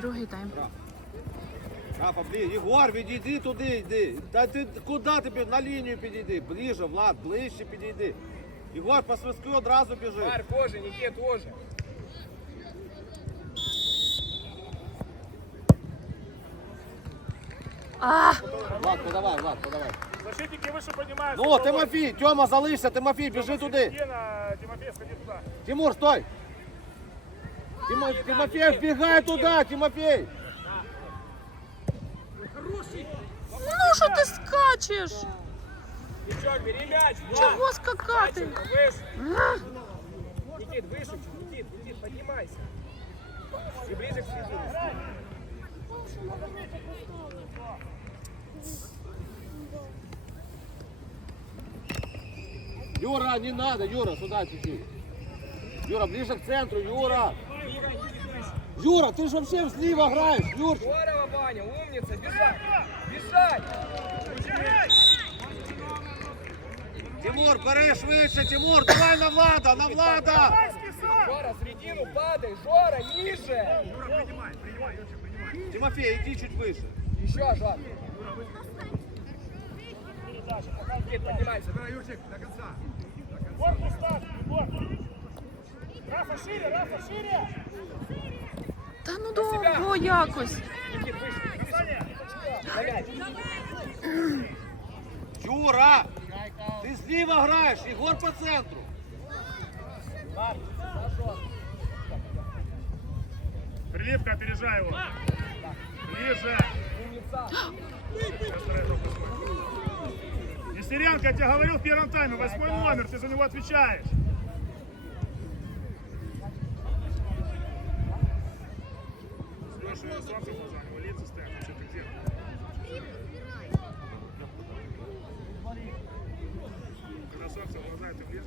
Другий тайм. Рафа, блін, Ігор, відійди туди, йди. Та ти куди тобі? На лінію підійди. Ближе, Влад, ближче підійди. Ігор, по свистку одразу біжи. Марк тоже, Никит тоже. А, Влад, подавай, Влад, подавай. Защитники выше поднимаются. Ну, Тимофій, Тьома, залишся, Тимофій, біжи туди. Гена, Тимофей, сходи туда. Тимур, стой! Тимо... Тимофей, вбігай туди, Тимофей! ну що ти скачеш? Ничок, бери мяч. Чого скакати? Никит, выше. чуть, Никит, Никит, поднимайся. И ближе к середине. Юра, не надо, Юра, сюда чуть-чуть. Юра, ближе к центру, Юра! Юра, ты же вообще слева играешь, Юр! Здорово, Ваня, умница. Бежать. Бежать. Тимур, бери швидше, Тимур, давай на Влада, на Влада! Жора, в середину падай. Жора, ниже. Тимофей, иди чуть выше. Еще, Жора. Никит, поднимайся. Корпус ставь, Егор. Рафа шире, Рафа шире. Та ну довго якось. Юра! Ты слева играешь, Егор по центру. Прилипка, опережай его. Ближе. Нестеренко, я тебе говорил в первом тайме, восьмой номер, ты за него отвечаешь. Стоят, где? Когда солнце глаза, ты хочешь.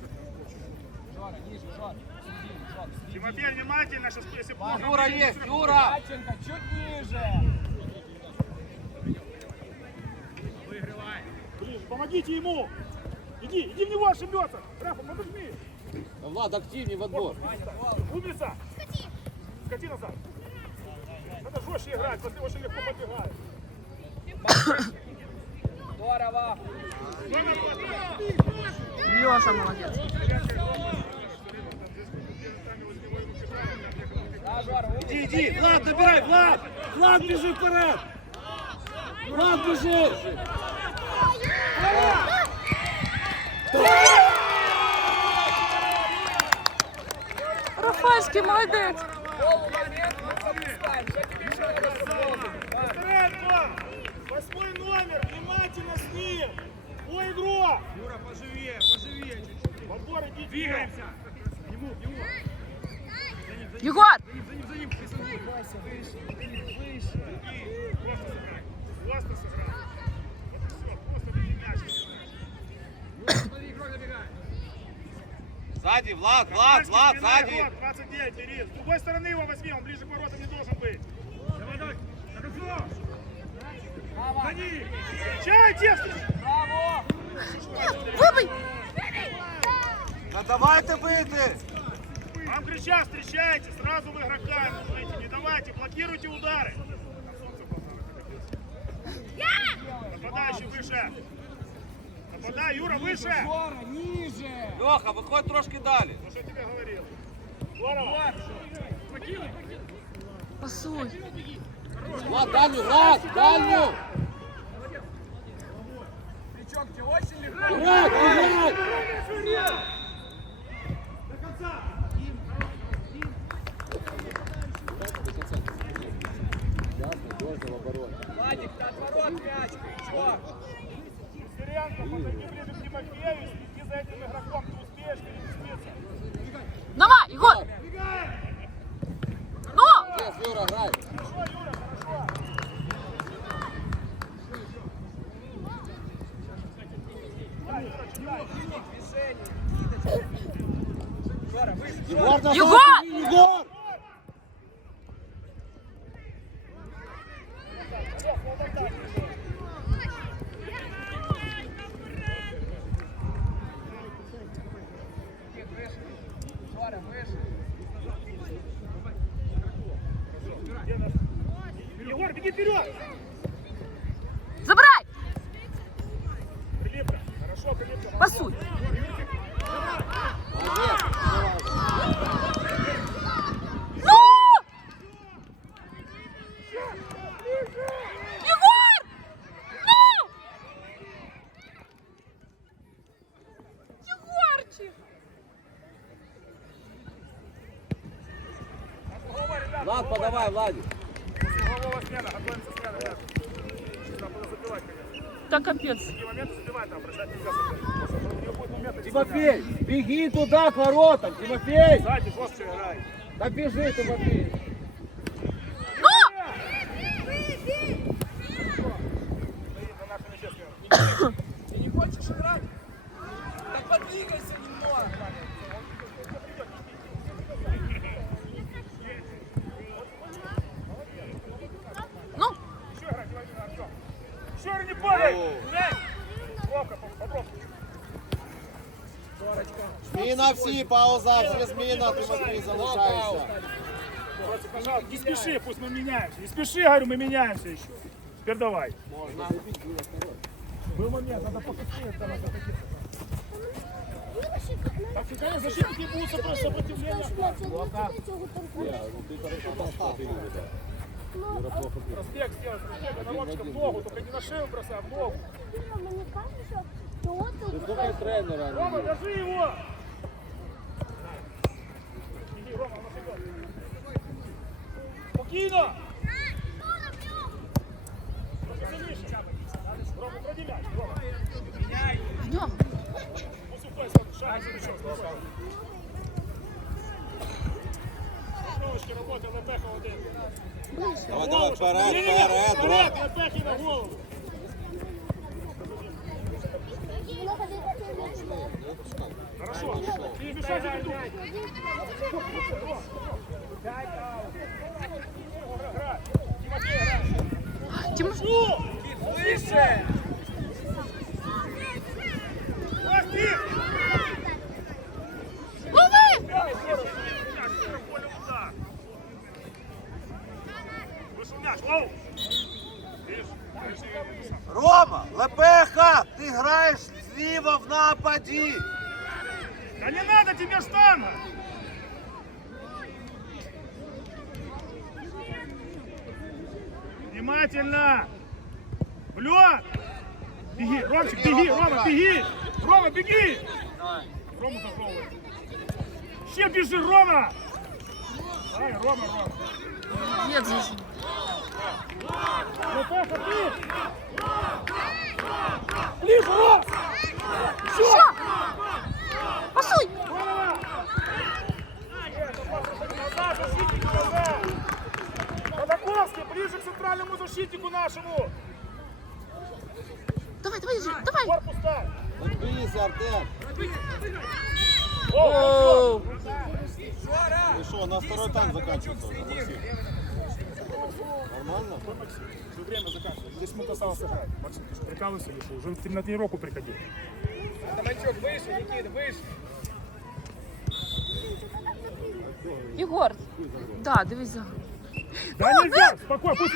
Середину, Жора, в середину. Тимофей, внимательно, сейчас, если плохо... Юра есть, Юра! Чуть ниже. Ближе, помогите ему! Иди, иди в него ошибется! Рафа, подожми! Влад, активнее в отбор. Умница! Скати назад! Надо жестче играть, смотри, очень легко подбегает. Здорово. Жора, умница. Иди, иди, Влад, набирай, Влад! Влад, бежи вперед! Влад, бежи! Рафальський молодець. Полумомент мы запускаем. Что тебе еще надо сделать? Да. Стрелько! Восьмой номер, внимательно с ним! Твой игрок! Юра, поживее, поживее чуть-чуть. В отбор идите! Двигаемся. К нему, к нему. Єгор! За ним, за ним, за ним. Вася, выше, выше. Просто сыграй. Просто сыграй. Вот и все, просто бери мяч. Юра, смотри, игрок забегает. Сзади, Влад, Влад, Влад, сзади! вот, 29, бери. С другой стороны его возьми, он ближе к воротам не должен быть. Давай, давай. Браво. Гони! Чай, девственник! Браво. Вибий! Да давайте бити! Вам кричат, встречайте, сразу в игрока нужно. Не давайте, блокируйте удары. Нападающий выше. Нападай, Юра, выше. Жора, ниже. Леха, виходь трошки далі. Ну что я тебе говорил? Здорово. Пасуй. Влад, дальню, Влад, дальню! Причем тебе очень легко. Играть, играть! Владик, ты от ворот мяч. Чё? Сырянко, подойди ближе к Тимофею, следи за этим игроком, ты успеешь переместиться. Давай, Єгор! Ну! Yes, Юра, грай! Хорошо, Юра, хорошо. Да, Юра, читай. Движение. Жора, выше. Егор, на Егор! зону, Егор! Никит, выше. Жора, выше. Где наш беги вперед! Забирай! Филиппа, хорошо, Филиппа. Пасуй! Ну! Егор! Ну! Егорчик! Влад, подавай, Владик. Голова смена, готовимся смена, ребята. Нужно было забивать, конечно. Да капец. Такие моменты забивать, там, прощать нельзя. Просто у него будет момент, если Тимофей, беги туда, к воротам, Тимофей. Сзади жестче играй. Да бежи, Тимофей. Ну! Стоит на нашем мяче смена. Ты не хочешь играть? Так подвигайся немного. Ну! Еще играй, Владимир, Артем. Еще не падай! Плохо, попробуй. Зміна всі, пауза, всі зміна, Тимофей, залишайся. Просто, пожалуйста, не спеши, пусть мы меняемся. Не спеши, говорю, мы меняемся еще. Теперь давай. Был момент, надо покупить, это надо такие. Так, и, конечно, защитники будут сопро- сопротивление. Разбег сделать, разбег, норовчиком в ногу, только не на шею бросай, а в ногу. Слухай тренера. Рома, держи его! Еще, давай. Давай, вперед, вперед, Ром. Лепехи на голову. Хорошо. Не мешай забить. Играй. Тимофей, играй. Тим... Выше! Прости! Лови! Вышел мяч, лоу! Видишь? Рома, Лепеха, ти граєш зліва в нападі. Да не надо тебе штанга! Внимательно! Влет! Беги, Ромчик, беги, Рома, беги! Рома, беги! Рома заховывает. Ще бежи, Рома! Давай, Рома, Рома. Нет, здесь. Лепеха, ты! Ближе, Ром! ближе к центральному защитнику нашему! Давай, давай, Жень, давай! Корпус ставь! Відбійся, Артем. О, Ти що, на второй тайм закінчується вже, Максим? Нормально? Все время заканчивается. Здесь минут осталось играть. Максим, ты что, прикалываешься или что? Уже ты на тренировку приходил. Тамачок, выше, Никита, выше. Егор! Да, дивись за. Да нельзя! Спокойно, пусть...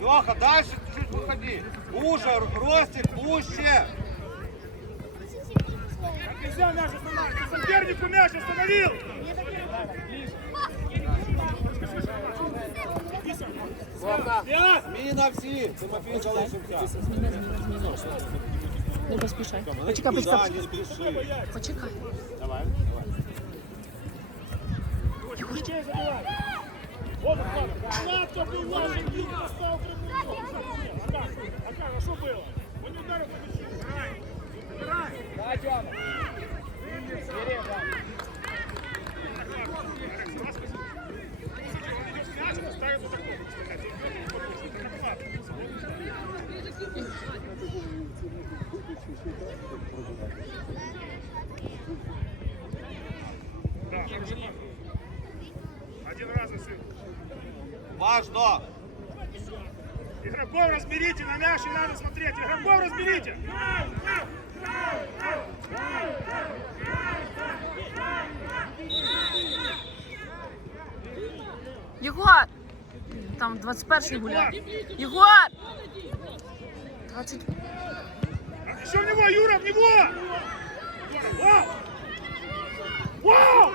Леха, дальше чуть выходи. Уже, Ростик, пуще. Так нельзя мяч останавливать! Ты сопернику мяч остановил! Пять! Зміна всі. Тимофій залишився. Не поспішай. Почекай, Почекай, почекай. не спіши. Почекай. Давай, Быстрее забивай! Вот он, кто был мяч, и поставил прямую! Ака, Ака, а что было? Он не ударил по мячу! Играй! Играй! Да, Тёма. Бери, да. Ставит вот такой. Да, хорошо. Один раз и сын. Важно. Игроков разберите, на мяч не надо смотреть. Игроков разберите. Єгор! Там 21-й гуляє. Єгор! 20... Еще в него, Юра, в него! Вау! Вау!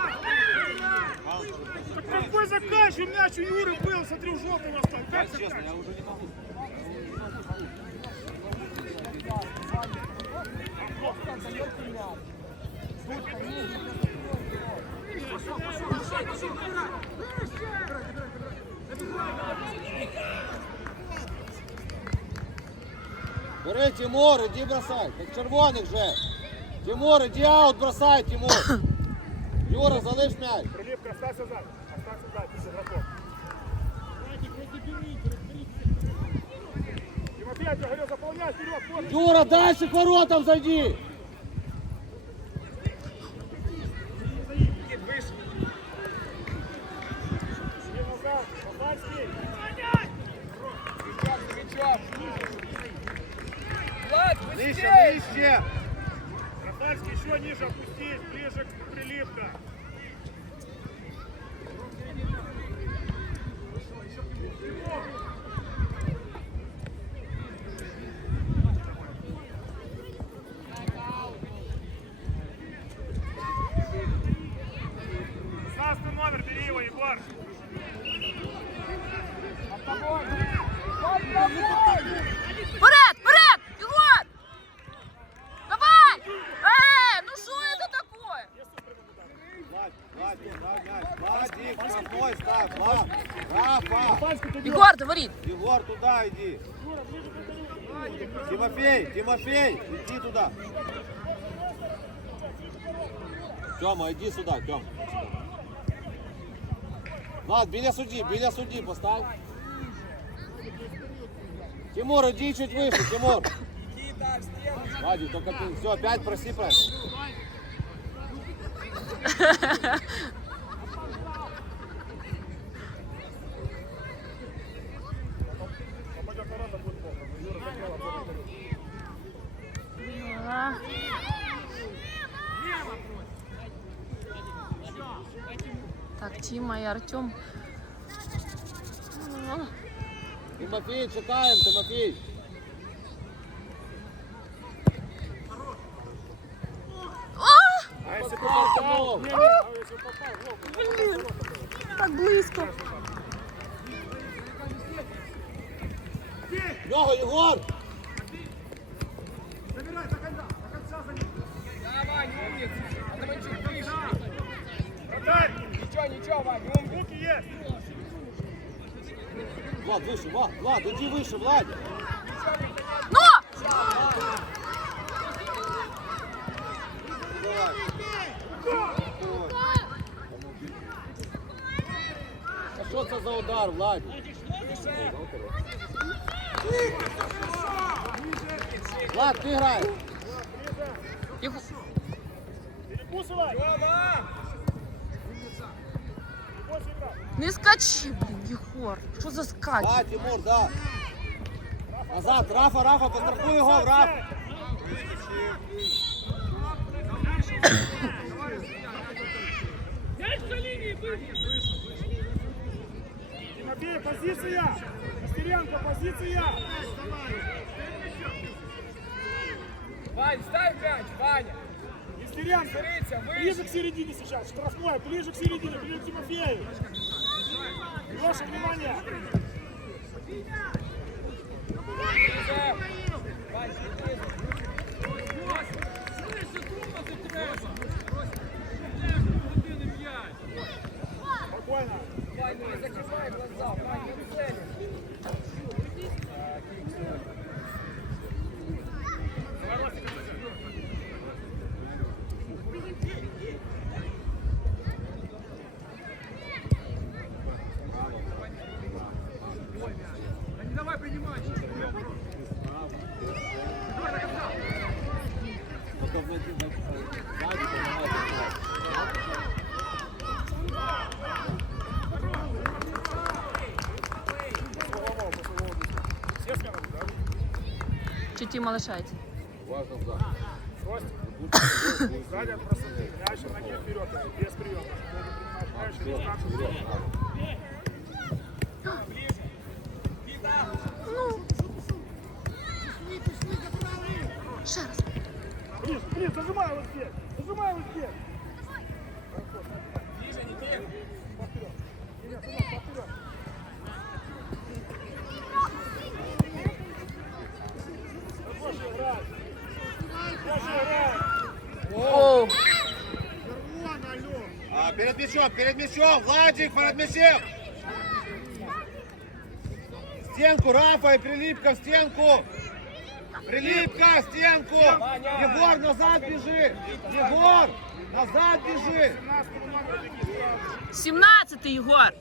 Так какой заканчивай мяч у Юры был, смотри, у желтого стал. Как Честно, заканчивать? я уже не могу. Бери, Тимур, иди бросай. Как червоних же. Тимур, иди аут бросай, Тимур. Юра, залиш мяч. Прилипка, остайся сзади. Юра, дальше к воротам зайди. Никит, выше. И назад, Бабальский. Новичок, новичок. Влад, Нижче, быстрее! нижче. Бабальский еще ниже опустись, ближе к прилипка. Красный номер, бери его, Егор. Вперед! Вперед! Єгор! Давай! Э, ну что это такое? Владик, Владик, дай мяч. Владик, штрафной ставь. Влад. Рафа. Бабальский, ты Егор, ты ворит. Егор, туда иди. Тимофей, Тимофей, иди туда. Тёма, иди сюда, Тём. Влад, біля судді, біля судді поставь. Тимур, иди чуть выше, Тимур. Никита, в стену. Владик, только ты, все, опять проси пресс. и Артем. Тимофей, чекаем, Тимофей. Не, а Блин, так близко. Нього, Егор. Забирай до конца, до конца за ним. Давай, умница. Атаманчик, выше. Вратарь, Ничего, ничего, Вань, умница. руки есть. Влад, выше, Влад, Влад, иди выше, Влад. Но! Давай. А що це за удар, Влад? Влад, ти грай. Егор. Перекусывай. Не скачи, блин, Егор. Что за скач? Да, Тимур, да. Назад, Рафа, Рафа, пострахуй його, Раф. Тимофей, позиция. Костеренко, позиция. Вань, ставь мяч, Ваня. Смотрите, Ближе к середине сейчас. Штрафной. Ближе к середине. Ближе к Тимофею. Леша, внимание. Спокойно. Закрывай глаза, Вань, не цели. Да не давай принимать. Только в один, так, сзади помогай. Голову, после голову. Все смены, да? Чи Тима лишається? Важно, да. Костя. Сзади от красоты. Мяч ноги вперед. Без приема. Мяч, Вперед, дистанцию. вперед, Рафа. Зажимай вот здесь. Зажимай вот здесь. Хорошо играть. Хорошо играть. Оу. Вон, алло. А, перед мячом, перед мячом, Владик, перед мячом. Стенку, Рафа и прилипка в стенку. Прилипка, в стенку. Егор, назад бежи. Егор, назад бежи. 17 Єгор.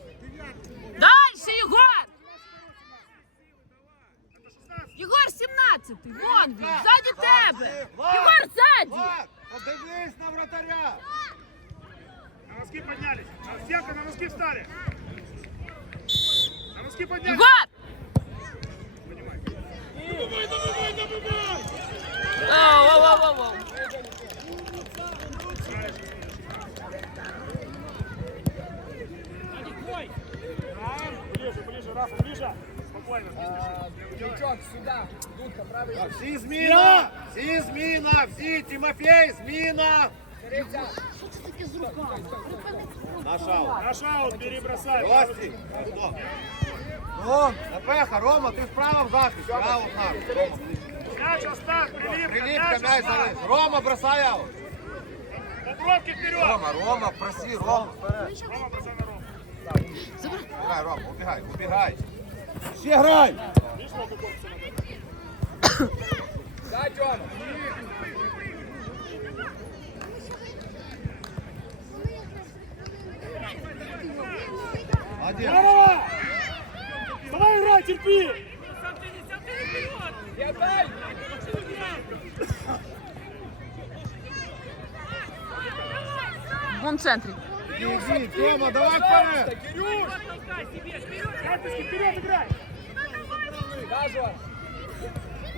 Дальше, Єгор. Єгор 17 Вон він, ззаді тебе. Єгор ззаді. Влад, подивись на вратаря. На носки поднялись. На стенка, на носки встали. На носки поднялись. Єгор. сюди. Дудка, правий. Так, всі зміна, всі зміна, всі, Тимофей, зміна. Наш аут. Наш аут, бери, бросай. Ростик. Хто? Ну, Напеха, Рома, ти справа в захисті. Аут наш. Рома, Мяч оставь, прилипка, Прилипка, мяч мяч оставь. залиш. Рома, бросай аут. По бровке вперед. Рома, Рома, проси, Рома. Рома, бросай на Рому. Убегай, Рома, убегай, убегай. Ще грай. Видишь, вот такой пацан? Да, Тьома. Молодец. Здорово! Давай играй, терпи! Я дай. Вон в центрі. Иди, Тёма, давай вперед. Кирюш! Карточки вперед играй! Да,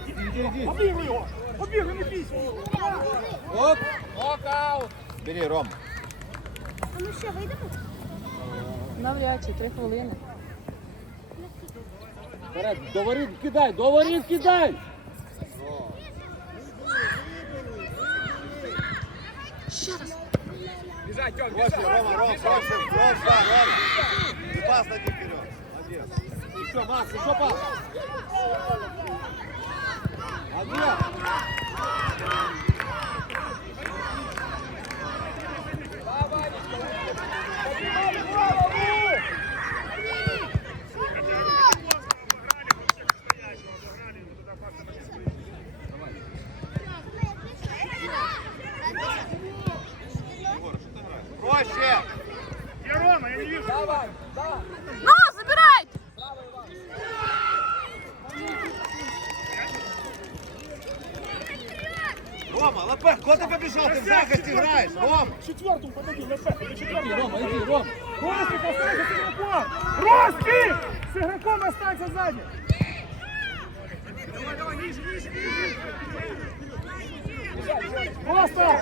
Иди, иди. Обігруй його! Обігруй, не бійся! Оп. Нокаут. Бери, Ром. Навряд чи, три хвилини. Вперед, до воріт кидай, до воріт кидай. Бежать, Тьом, Проще, бежать. Рома, Ром, проще, проще, Рома. И пас один вперед. Молодец. Еще, Макс, еще пас. Молодец. Да, Ванечка. Поднимай голову! Проще. Где Рома? Я не вижу. Да, Вань, да. Ну, забирайте! Браво, Иван. Рома, Лапех, куда ты побежал? Ты в захисте играешь, Рома. Четвертому подойди, Лепех, ты четвертому. Рома, иди, Рома. Ростик, останься с игроком! Ростик! С игроком останься сзади! Просто!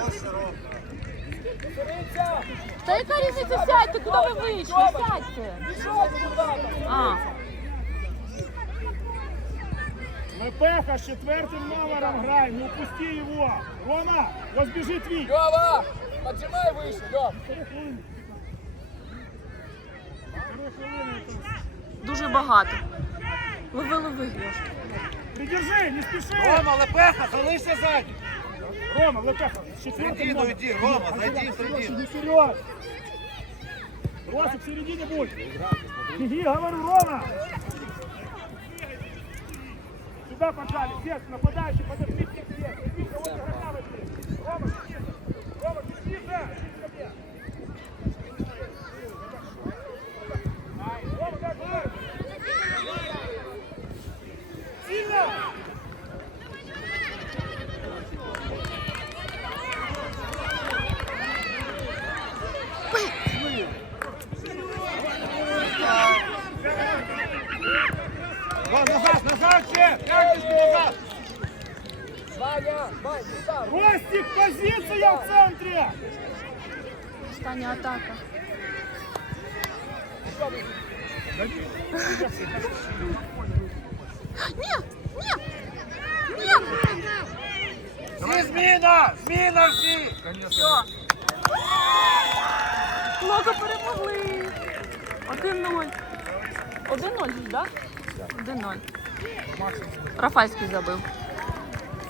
Сириця. Та яка різниця сядьте, куди ви вийшли? Сядьте. Пішов куди. А, Лепеха с четвертым номером грай, не упусти его! Рома, вот бежит Вик! Льова, поджимай выше, Лев. Дуже багато. Лови, лови, Льош. Придержи, не спеши! Рома, Лапеха, залишся сзади. Рома, Лепеха, с четвертым Середину номером. иди, Рома, А зайди в сюда, середину. Не вперед! Ростик, в середине будь! Беги, говорю, Рома! Сюда поджали, всех, нападающий, подошли всех, всех! Иди, кого игрока возьми! Рома, беги! Рома, беги, да! Рома, дай, дай! Сильно! Ром, назад, назад все. Пяточку назад. Ваня, Вань, сюда. Ростик, позиция в центре! Остання атака. Ні, ні, ні. Всі зміна! Зміна всі! Все. Локо перемогли. 1-0. 1-0, так? Да? 1-0. Рафальський забив.